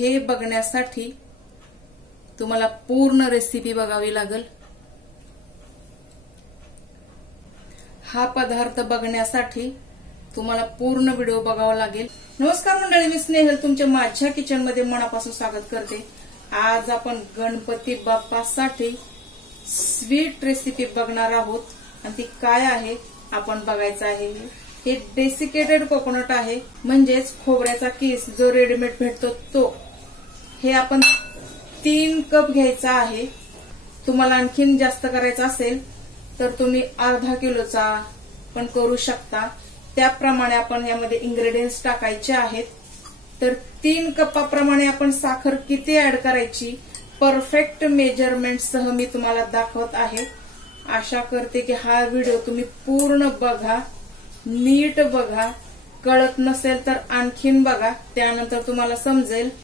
हे बघण्यासाठी तुम्हाला पूर्ण रेसिपी बघावी लागेल। हा पदार्थ बघण्यासाठी तुम्हाला पूर्ण व्हिडिओ बघावा लागेल। नमस्कार मंडळी, मी स्नेहल तुमच्या माझ्या किचन मध्ये मनापासून स्वागत करते। आज आपण गणपती बाप्पासाठी स्वीट रेसिपी बघणार आहोत आणि ती काय आहे आपण बघायचं आहे। हे डेसिकेटेड कोकोनट आहे, म्हणजेच खोबऱ्याचा किस जो रेडीमेड भेटतो तो। हे आपण 3 कप घ्यायचा आहे। तुम्हाला आणखीन जास्त करायचं असेल तर तुम्ही अर्धा किलोचा पण करू शकता। त्याप्रमाणे आपण यामध्ये इंग्रेडियंट्स टाकायचे आहेत। तर 3 कपाप्रमाणे आपण साखर किती ऍड करायची परफेक्ट मेजरमेंट सह मी तुम्हाला दाखवत आहे। आशा करते की हा व्हिडिओ तुम्ही पूर्ण बघा, नीट बघा। कळत नसेल तर आणखीन बघा, त्यानंतर तुम्हाला समजेल